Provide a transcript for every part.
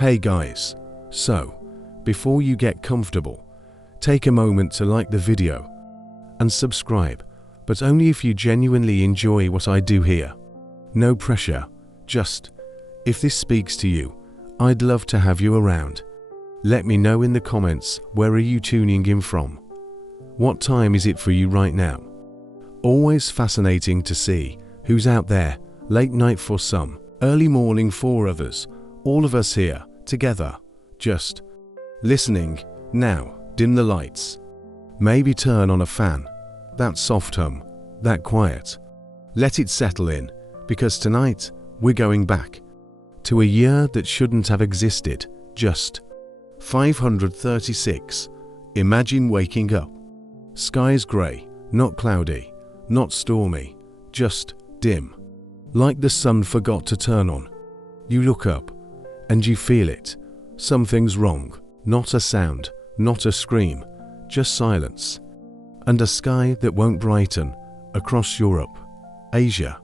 Hey guys, so, before you get comfortable, take a moment to like the video and subscribe, but only if you genuinely enjoy what I do here. No pressure, just, if this speaks to you, I'd love to have you around. Let me know in the comments, where are you tuning in from? What time is it for you right now? Always fascinating to see who's out there, late night for some, early morning for others, all of us here, together, just listening. Now, dim the lights. Maybe turn on a fan, that soft hum, that quiet. Let it settle in, because tonight, we're going back to a year that shouldn't have existed, just 536. Imagine waking up. Skies grey, not cloudy, not stormy, just dim. Like the sun forgot to turn on. You look up, and you feel it. Something's wrong. Not a sound, not a scream, just silence. And a sky that won't brighten. Across Europe, Asia,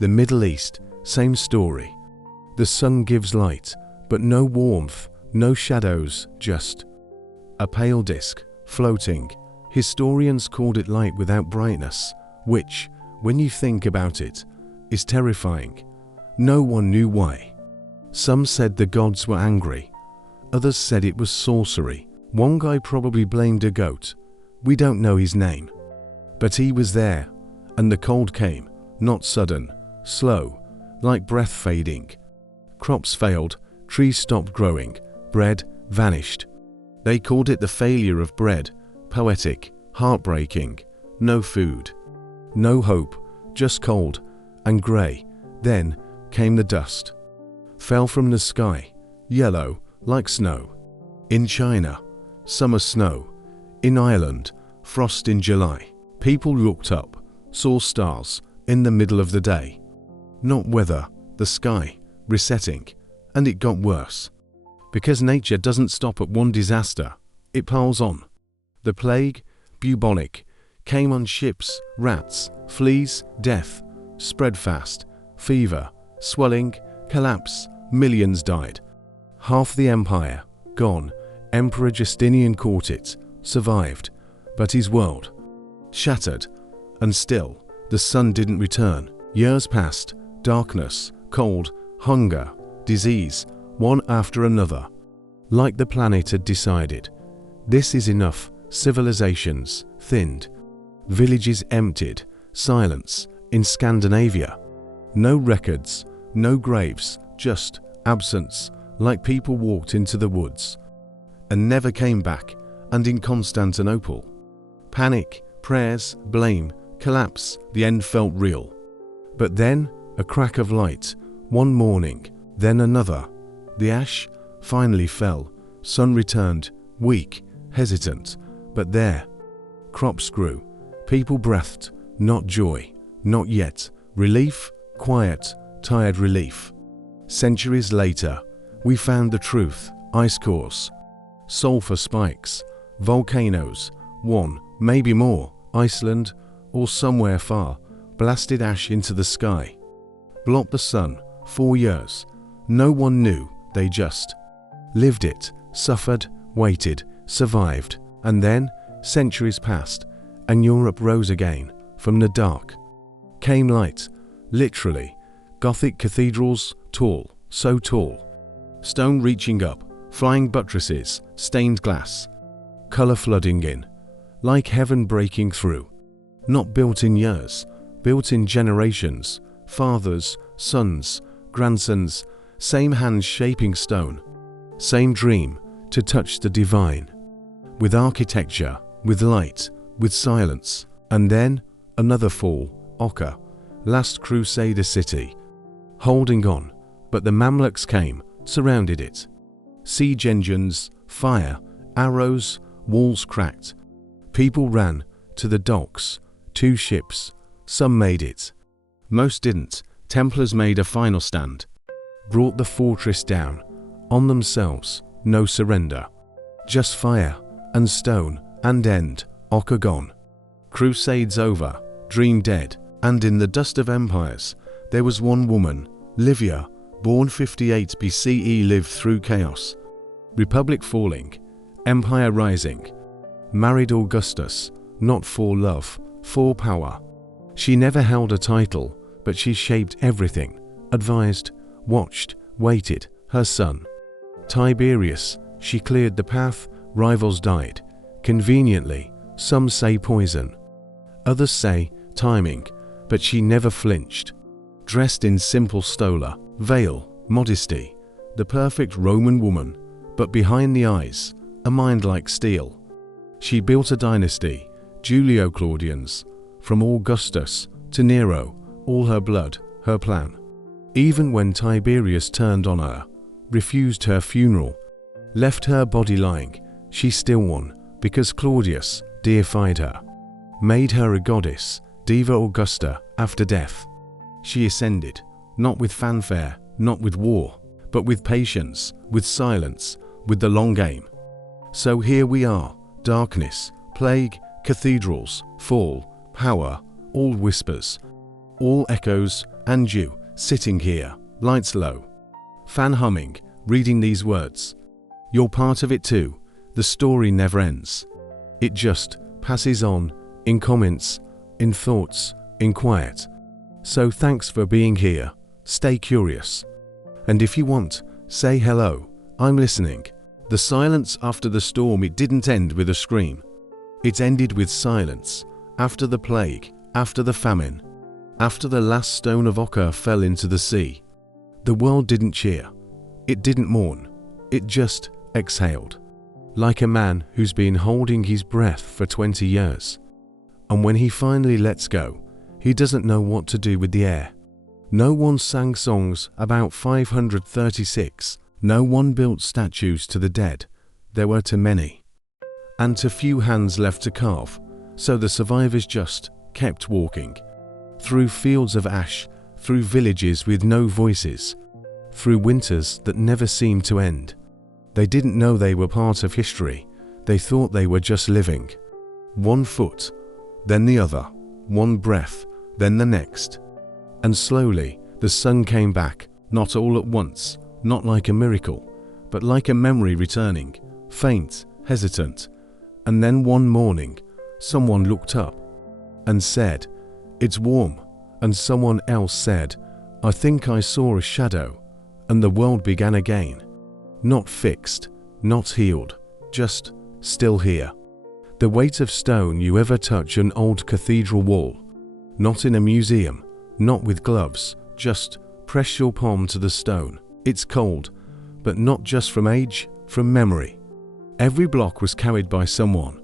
the Middle East, same story. The sun gives light, but no warmth, no shadows, just a pale disk, floating. Historians called it light without brightness, which, when you think about it, is terrifying. No one knew why. Some said the gods were angry. Others said it was sorcery. One guy probably blamed a goat. We don't know his name. But he was there, and the cold came, not sudden, slow, like breath fading. Crops failed, trees stopped growing, bread vanished. They called it the failure of bread, poetic, heartbreaking. No food, no hope, just cold and grey. Then came the dust. Fell from the sky, yellow, like snow. In China, summer snow. In Ireland, frost in July. People looked up, saw stars in the middle of the day. Not weather, the sky, resetting. And it got worse. Because nature doesn't stop at one disaster, it piles on. The plague, bubonic, came on ships, rats, fleas, death, spread fast, fever, swelling, collapse, millions died. Half the empire, gone. Emperor Justinian caught it, survived, but his world shattered. And still, the sun didn't return. Years passed, darkness, cold, hunger, disease, one after another. Like the planet had decided, this is enough. Civilizations thinned, villages emptied, silence in Scandinavia. No records, no graves, just absence, like people walked into the woods and never came back. And in Constantinople, panic, prayers, blame, collapse, the end felt real. But then, a crack of light, one morning, then another. The ash finally fell, sun returned, weak, hesitant, but there. Crops grew, people breathed, not joy, not yet, relief, quiet, tired relief. Centuries later, we found the truth, ice cores, sulfur spikes, volcanoes, one, maybe more, Iceland, or somewhere far, blasted ash into the sky. Blocked the sun, 4 years. No one knew, they just lived it, suffered, waited, survived. And then, centuries passed, and Europe rose again. From the dark came light, literally. Gothic cathedrals, tall, so tall. Stone reaching up, flying buttresses, stained glass. Color flooding in, like heaven breaking through. Not built in years, built in generations. Fathers, sons, grandsons, same hands shaping stone. Same dream, to touch the divine. With architecture, with light, with silence. And then, another fall, Oka, last Crusader city. Holding on, but the Mamluks came, surrounded it. Siege engines, fire, arrows, walls cracked. People ran to the docks, 2 ships. Some made it. Most didn't. Templars made a final stand. Brought the fortress down, on themselves, no surrender. Just fire, and stone, and end, Oka gone. Crusades over, dream dead, and in the dust of empires, there was one woman, Livia, born 58 BCE, lived through chaos. Republic falling, empire rising. Married Augustus, not for love, for power. She never held a title, but she shaped everything, advised, watched, waited. Her son, Tiberius, she cleared the path, rivals died. Conveniently, some say poison, others say timing, but she never flinched. Dressed in simple stola, veil, modesty, the perfect Roman woman, but behind the eyes, a mind like steel. She built a dynasty, Julio-Claudians, from Augustus to Nero, all her blood, her plan. Even when Tiberius turned on her, refused her funeral, left her body lying, she still won, because Claudius deified her, made her a goddess, Diva Augusta. After death, she ascended, not with fanfare, not with war, but with patience, with silence, with the long game. So here we are, darkness, plague, cathedrals, fall, power, all whispers, all echoes, and you, sitting here, lights low, fan humming, reading these words. You're part of it too. The story never ends. It just passes on, in comments, in thoughts, in quiet. So thanks for being here. Stay curious. And if you want, say hello. I'm listening. The silence after the storm, it didn't end with a scream. It ended with silence. After the plague, after the famine, after the last stone of ochre fell into the sea. The world didn't cheer. It didn't mourn. It just exhaled. Like a man who's been holding his breath for 20 years. And when he finally lets go, he doesn't know what to do with the air. No one sang songs about 536. No one built statues to the dead. There were too many. And too few hands left to carve. So the survivors just kept walking. Through fields of ash, through villages with no voices, through winters that never seemed to end. They didn't know they were part of history. They thought they were just living. One foot, then the other. One breath, then the next. And slowly, the sun came back, not all at once, not like a miracle, but like a memory returning, faint, hesitant. And then one morning, someone looked up and said, "It's warm." And someone else said, "I think I saw a shadow." And the world began again. Not fixed, not healed, just still here. The weight of stone you ever touch an old cathedral wall. Not in a museum, not with gloves, just press your palm to the stone. It's cold, but not just from age, from memory. Every block was carried by someone.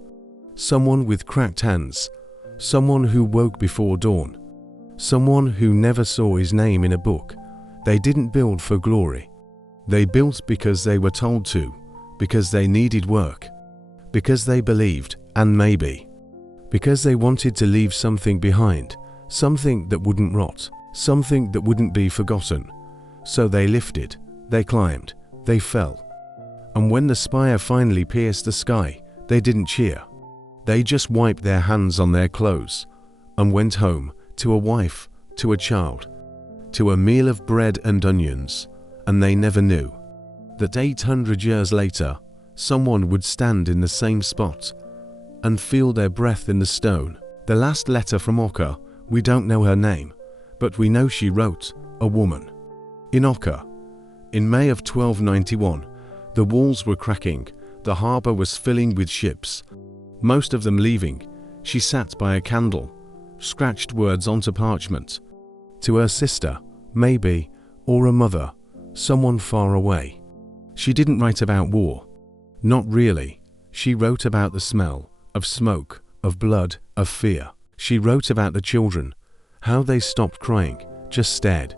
Someone with cracked hands. Someone who woke before dawn. Someone who never saw his name in a book. They didn't build for glory. They built because they were told to, because they needed work, because they believed, and maybe, because they wanted to leave something behind, something that wouldn't rot, something that wouldn't be forgotten. So they lifted, they climbed, they fell. And when the spire finally pierced the sky, they didn't cheer. They just wiped their hands on their clothes and went home to a wife, to a child, to a meal of bread and onions. And they never knew that 800 years later, someone would stand in the same spot and feel their breath in the stone. The last letter from ochre, we don't know her name, but we know she wrote, a woman. In ochre. In May of 1291, the walls were cracking, the harbour was filling with ships, most of them leaving. She sat by a candle, scratched words onto parchment. To her sister, maybe, or a mother, someone far away. She didn't write about war. Not really. She wrote about the smell of smoke, of blood, of fear. She wrote about the children, how they stopped crying, just stared.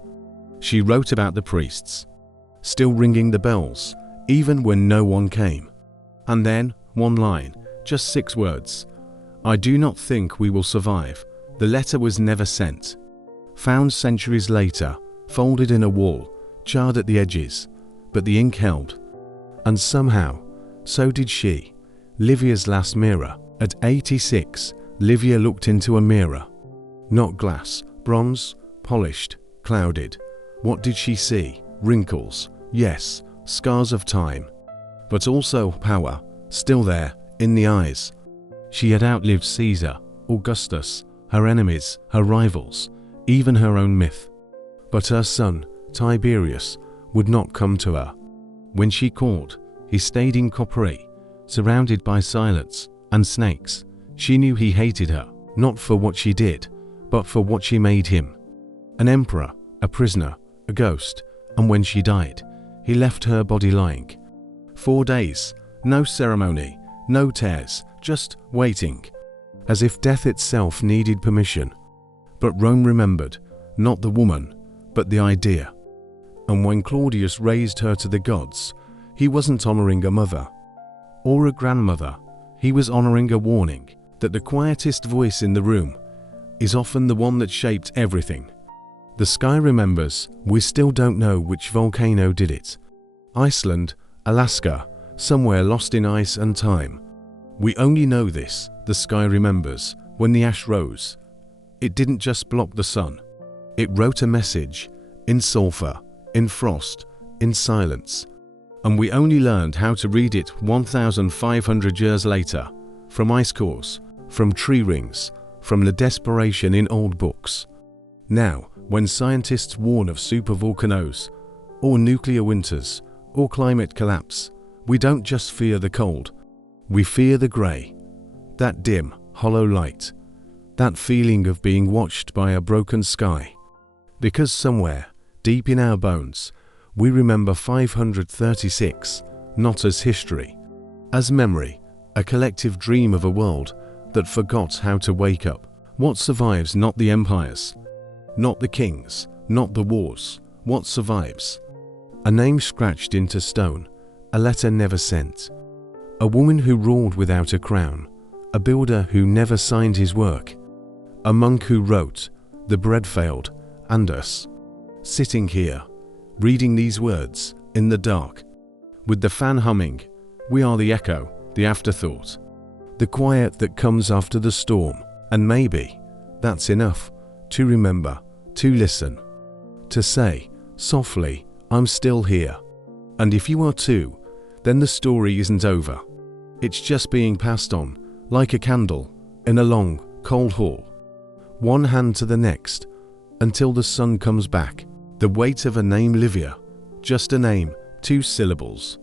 She wrote about the priests, still ringing the bells, even when no one came. And then, one line, just 6 words. "I do not think we will survive." The letter was never sent. Found centuries later, folded in a wall, charred at the edges, but the ink held. And somehow, so did she. Livia's last mirror. At 86, Livia looked into a mirror. Not glass, bronze, polished, clouded. What did she see? wrinkles, yes, scars of time, but also power, still there, in the eyes. She had outlived Caesar, Augustus, her enemies, her rivals, even her own myth. But her son, Tiberius, would not come to her. When she called, he stayed in coppery, surrounded by silence and snakes. She knew he hated her, not for what she did, but for what she made him. An emperor, a prisoner, a ghost, and when she died, he left her body lying. 4 days, no ceremony, no tears, just waiting, as if death itself needed permission. But Rome remembered, not the woman, but the idea. And when Claudius raised her to the gods, he wasn't honoring a mother or a grandmother. He was honoring a warning that the quietest voice in the room is often the one that shaped everything. The sky remembers. We still don't know which volcano did it. Iceland, Alaska, somewhere lost in ice and time. We only know this, the sky remembers, when the ash rose. It didn't just block the sun. It wrote a message, in sulfur, in frost, in silence. And we only learned how to read it 1,500 years later, from ice cores, from tree rings, from the desperation in old books. Now, when scientists warn of supervolcanoes, or nuclear winters, or climate collapse, we don't just fear the cold. We fear the grey, that dim, hollow light, that feeling of being watched by a broken sky. Because somewhere, deep in our bones, we remember 536, not as history, as memory, a collective dream of a world that forgot how to wake up. What survives? Not the empires, not the kings, not the wars. What survives? A name scratched into stone, a letter never sent, a woman who ruled without a crown, a builder who never signed his work, a monk who wrote, the bread failed, and us, sitting here, reading these words, in the dark, with the fan humming. We are the echo, the afterthought, the quiet that comes after the storm. And maybe that's enough, to remember, to listen, to say, softly, I'm still here. And if you are too, then the story isn't over. It's just being passed on, like a candle, in a long, cold hall. One hand to the next, until the sun comes back. The weight of a name, Livia, just a name, 2 syllables.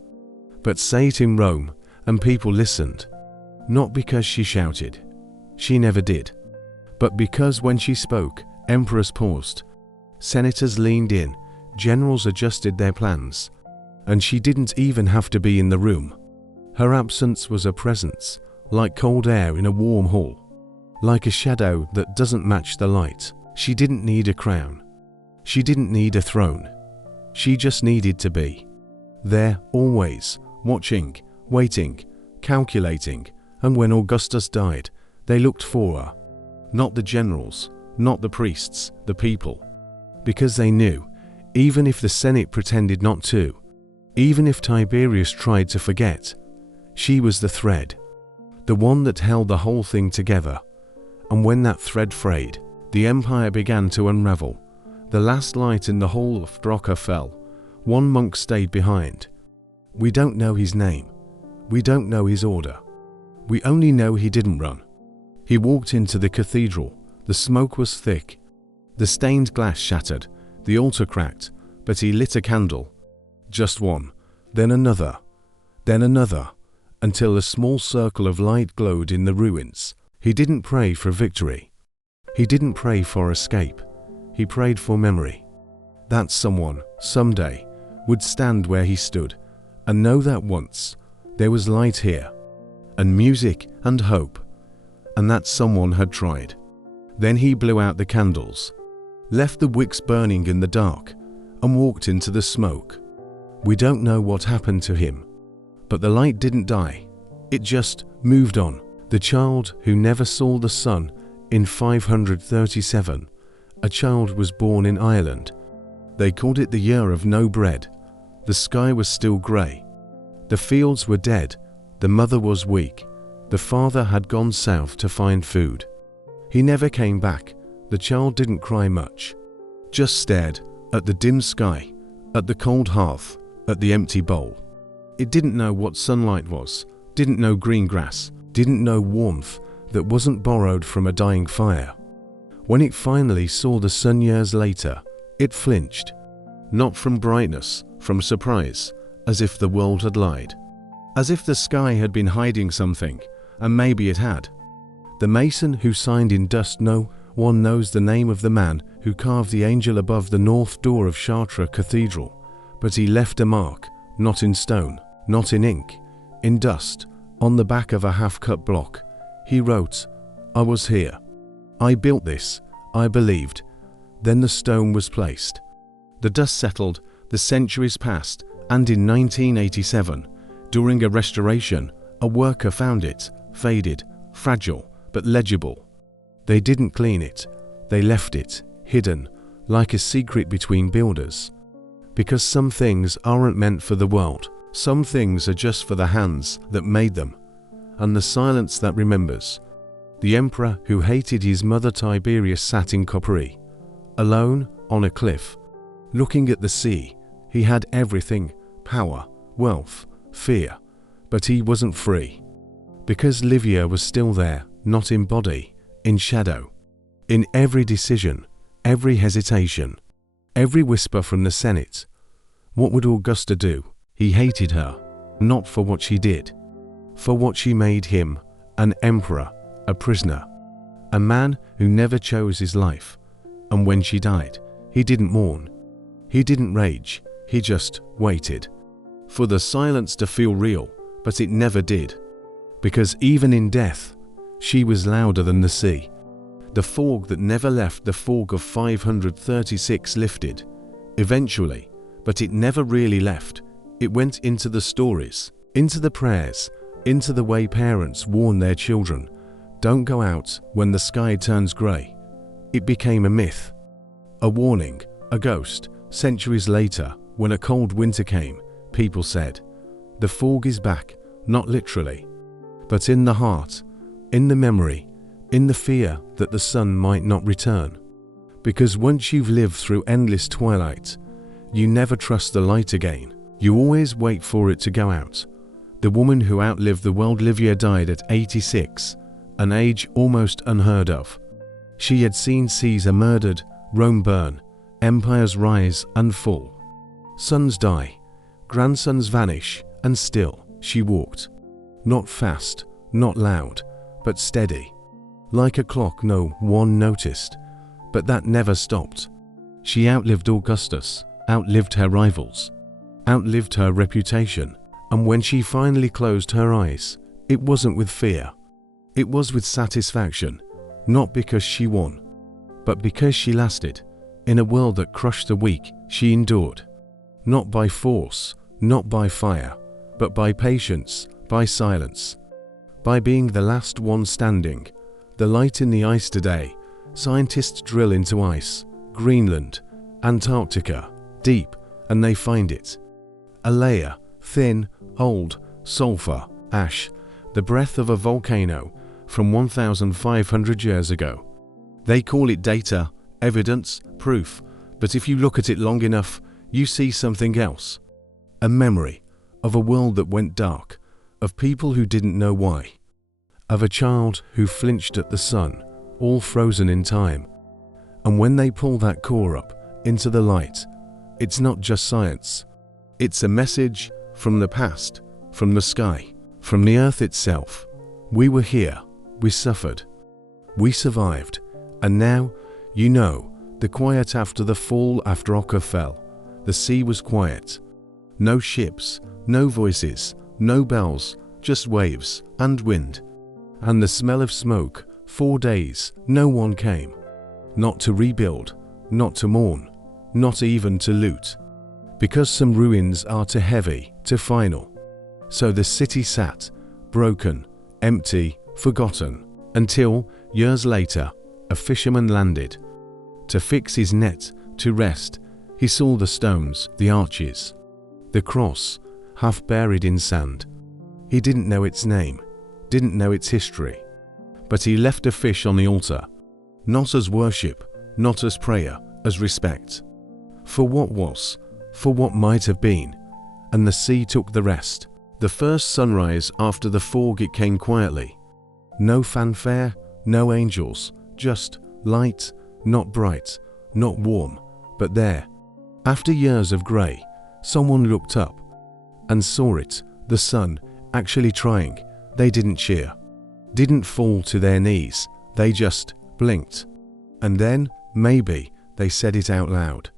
But say it in Rome, and people listened. Not because she shouted. She never did. But because when she spoke, emperors paused. Senators leaned in, generals adjusted their plans. And she didn't even have to be in the room. Her absence was a presence, like cold air in a warm hall. Like a shadow that doesn't match the light. She didn't need a crown. She didn't need a throne. She just needed to be. There, always, watching, waiting, calculating. And when Augustus died, they looked for her. Not the generals, not the priests, the people. Because they knew, even if the Senate pretended not to, even if Tiberius tried to forget, she was the thread, the one that held the whole thing together. And when that thread frayed, the empire began to unravel. The last light in the hall of Drocca fell. One monk stayed behind. We don't know his name. We don't know his order. We only know he didn't run. He walked into the cathedral. The smoke was thick. The stained glass shattered. The altar cracked. But he lit a candle. Just one. Then another. Then another. Until a small circle of light glowed in the ruins. He didn't pray for victory. He didn't pray for escape. He prayed for memory. That someone, someday, would stand where he stood and know that once there was light here, and music and hope, and that someone had tried. Then he blew out the candles, left the wicks burning in the dark, and walked into the smoke. We don't know what happened to him, but the light didn't die. It just moved on. The child who never saw the sun in 537, a child was born in Ireland. They called it the year of no bread. The sky was still grey. The fields were dead. The mother was weak. The father had gone south to find food. He never came back. The child didn't cry much, just stared at the dim sky at the cold hearth, at the empty bowl. It didn't know what sunlight was, didn't know green grass, didn't know warmth that wasn't borrowed from a dying fire. When it finally saw the sun years later, it flinched. Not from brightness, from surprise, as if the world had lied. As if the sky had been hiding something, and maybe it had. The mason who signed in dust, no one knows the name of the man who carved the angel above the north door of Chartres Cathedral, but he left a mark, not in stone, not in ink, in dust, on the back of a half-cut block. He wrote, "I was here. I built this. I believed." Then the stone was placed. The dust settled, the centuries passed, and in 1987, during a restoration, a worker found it, faded, fragile, but legible. They didn't clean it. They left it, hidden, like a secret between builders. Because some things aren't meant for the world. Some things are just for the hands that made them, and the silence that remembers. The emperor who hated his mother Tiberius sat in Capri, alone on a cliff, looking at the sea. He had everything, power, wealth, fear, but he wasn't free. Because Livia was still there, not in body, in shadow. In every decision, every hesitation, every whisper from the Senate. What would Augusta do? He hated her, not for what she did, for what she made him, an emperor, a prisoner, a man who never chose his life. And when she died, he didn't mourn, he didn't rage, he just waited for the silence to feel real, but it never did. Because even in death, she was louder than the sea. The fog that never left, the fog of 536 lifted, eventually, but it never really left. It went into the stories, into the prayers, into the way parents warn their children, don't go out when the sky turns grey. It became a myth, a warning, a ghost. Centuries later, when a cold winter came, people said, the fog is back, not literally, but in the heart, in the memory, in the fear that the sun might not return. Because once you've lived through endless twilight, you never trust the light again. You always wait for it to go out. The woman who outlived the world, Livia, died at 86, an age almost unheard of. She had seen Caesar murdered, Rome burn, empires rise and fall, sons die, grandsons vanish, and still she walked. Not fast, not loud, but steady. Like a clock no one noticed, but that never stopped. She outlived Augustus, outlived her rivals, outlived her reputation, and when she finally closed her eyes, it wasn't with fear. It was with satisfaction, not because she won, but because she lasted. In a world that crushed the weak, she endured. Not by force, not by fire, but by patience, by silence, by being the last one standing. The light in the ice today, scientists drill into ice, Greenland, Antarctica, deep, and they find it. A layer, thin, old, sulfur, ash, the breath of a volcano from 1,500 years ago. They call it data, evidence, proof, but if you look at it long enough, you see something else. A memory of a world that went dark, of people who didn't know why, of a child who flinched at the sun, all frozen in time. And when they pull that core up into the light, it's not just science. It's a message from the past, from the sky, from the earth itself. We were here, we suffered, we survived, and now, you know, the quiet after the fall, after Oka fell, the sea was quiet. No ships, no voices, no bells, just waves and wind. And the smell of smoke. 4 days, no one came. Not to rebuild, not to mourn, not even to loot. Because some ruins are too heavy, too final. So the city sat, broken, empty, forgotten, until, years later, a fisherman landed. To fix his net, to rest, he saw the stones, the arches, the cross, half buried in sand. He didn't know its name, didn't know its history, but he left a fish on the altar, not as worship, not as prayer, as respect. For what was, for what might have been, and the sea took the rest. The first sunrise after the fog, it came quietly. No fanfare, no angels, just light, not bright, not warm, but there. After years of grey, someone looked up and saw it, the sun, actually trying. They didn't cheer, didn't fall to their knees, they just blinked. And then, maybe, they said it out loud.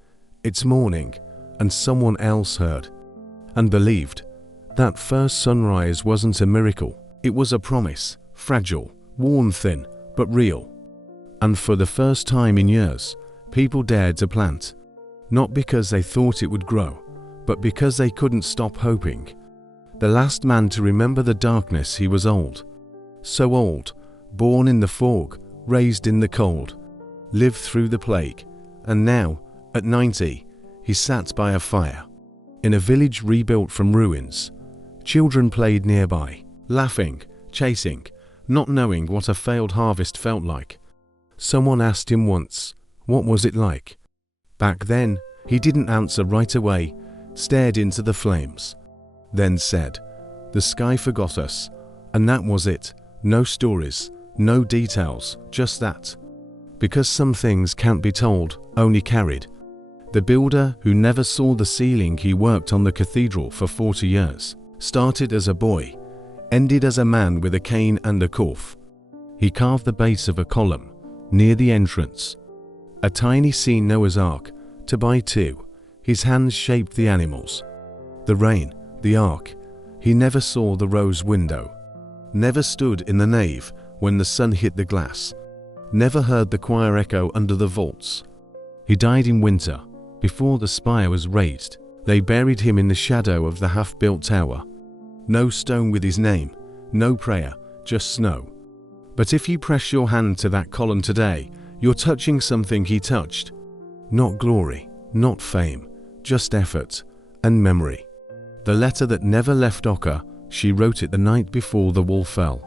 It's morning, and someone else heard and believed. That first sunrise wasn't a miracle, it was a promise, fragile, worn thin, but real. And for the first time in years, people dared to plant. Not because they thought it would grow, but because they couldn't stop hoping. The last man to remember the darkness, he was old. So old, born in the fog, raised in the cold, lived through the plague, and now, at 90, he sat by a fire. In a village rebuilt from ruins, children played nearby, laughing, chasing, not knowing what a failed harvest felt like. Someone asked him once, what was it like? Back then, he didn't answer right away, stared into the flames, then said, the sky forgot us, and that was it. No stories, no details, just that. Because some things can't be told, only carried. The builder who never saw the ceiling, he worked on the cathedral for 40 years, started as a boy, ended as a man with a cane and a cough. He carved the base of a column, near the entrance. A tiny scene Noah's Ark, to buy two. His hands shaped the animals. The rain, the ark. He never saw the rose window. Never stood in the nave when the sun hit the glass. Never heard the choir echo under the vaults. He died in winter, before the spire was raised. They buried him in the shadow of the half-built tower. No stone with his name, no prayer, just snow. But if you press your hand to that column today, you're touching something he touched. Not glory, not fame, just effort and memory. The letter that never left Oka, she wrote it the night before the wall fell.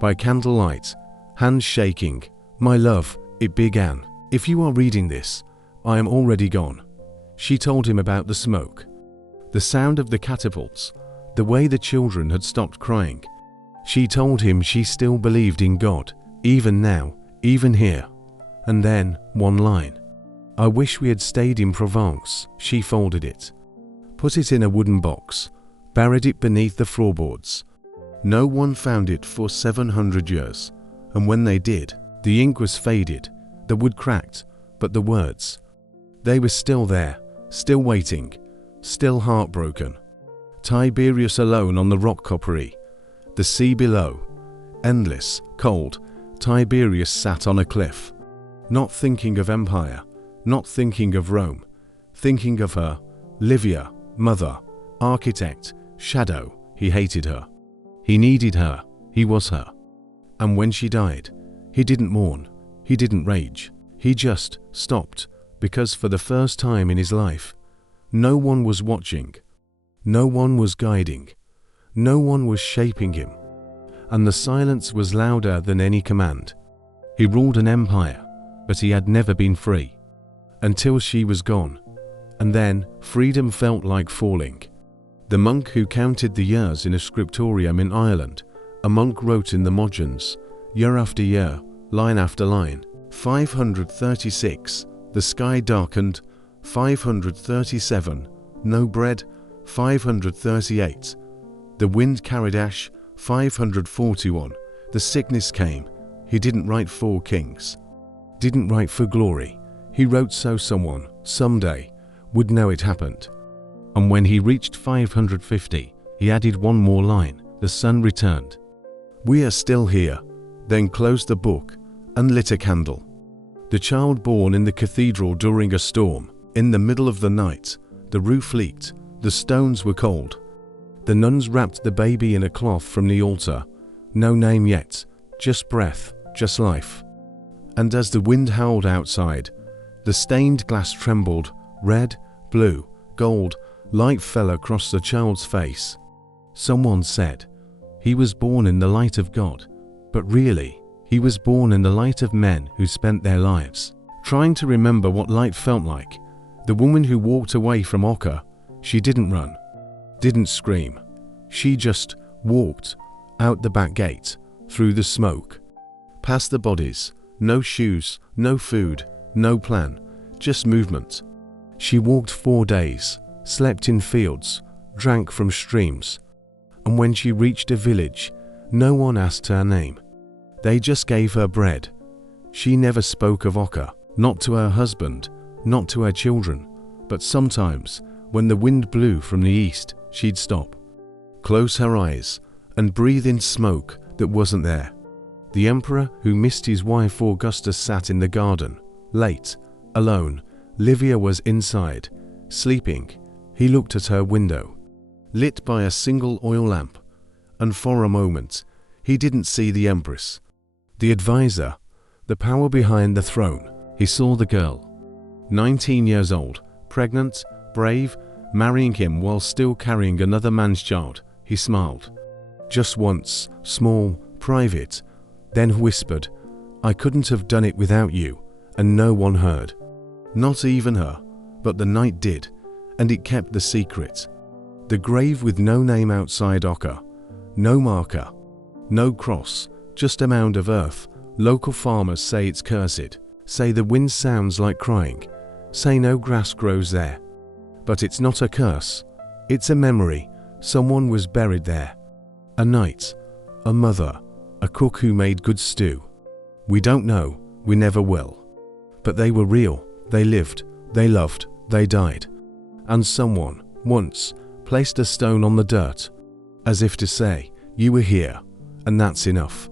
By candlelight, hands shaking, my love, it began. If you are reading this, I am already gone. She told him about the smoke, the sound of the catapults, the way the children had stopped crying. She told him she still believed in God, even now, even here. And then, one line. I wish we had stayed in Provence. She folded it, put it in a wooden box, buried it beneath the floorboards. No one found it for 700 years, and when they did, the ink was faded, the wood cracked, but the words, they were still there, still waiting, still heartbroken. Tiberius alone on the rock coppery, the sea below, endless, cold. Tiberius sat on a cliff, not thinking of empire, not thinking of Rome, thinking of her, Livia, mother, architect, shadow. He hated her. He needed her. He was her. And when she died, he didn't mourn. He didn't rage. He just stopped, because for the first time in his life, no one was watching. No one was guiding. No one was shaping him. And the silence was louder than any command. He ruled an empire, but he had never been free. Until she was gone. And then, freedom felt like falling. The monk who counted the years in a scriptorium in Ireland, a monk wrote in the margins, year after year, line after line, 536, the sky darkened, 537, no bread, 538, the wind carried ash, 541, the sickness came. He didn't write for kings, didn't write for glory. He wrote so someone, someday, would know it happened. And when he reached 550, he added one more line, the sun returned. We are still here, then closed the book and lit a candle. The child born in the cathedral during a storm, in the middle of the night, the roof leaked, the stones were cold. The nuns wrapped the baby in a cloth from the altar, no name yet, just breath, just life. And as the wind howled outside, the stained glass trembled, red, blue, gold, light fell across the child's face. Someone said, he was born in the light of God, but really, he was born in the light of men who spent their lives trying to remember what light felt like, The woman who walked away from Oka, she didn't run, didn't scream. She just walked out the back gate, through the smoke, past the bodies. No shoes, no food, no plan, just movement. She walked 4 days, slept in fields, drank from streams. And when she reached a village, no one asked her name. They just gave her bread. She never spoke of Oka, not to her husband, not to her children, but sometimes, when the wind blew from the east, she'd stop, close her eyes, and breathe in smoke that wasn't there. The emperor who missed his wife Augustus sat in the garden, late, alone. Livia was inside, sleeping. He looked at her window, lit by a single oil lamp, and for a moment, he didn't see the empress, the advisor, the power behind the throne. He saw the girl, 19 years old, pregnant, brave, marrying him while still carrying another man's child. He smiled. Just once, small, private, then whispered, "I couldn't have done it without you," and no one heard. Not even her, but the night did, and it kept the secret. The grave with no name outside Oka, no marker, no cross, just a mound of earth. Local farmers say it's cursed, say the wind sounds like crying, say no grass grows there. But it's not a curse, it's a memory. Someone was buried there. A knight, a mother, a cook who made good stew. We don't know, we never will. But they were real, they lived, they loved, they died. And someone, once, placed a stone on the dirt, as if to say, you were here, and that's enough.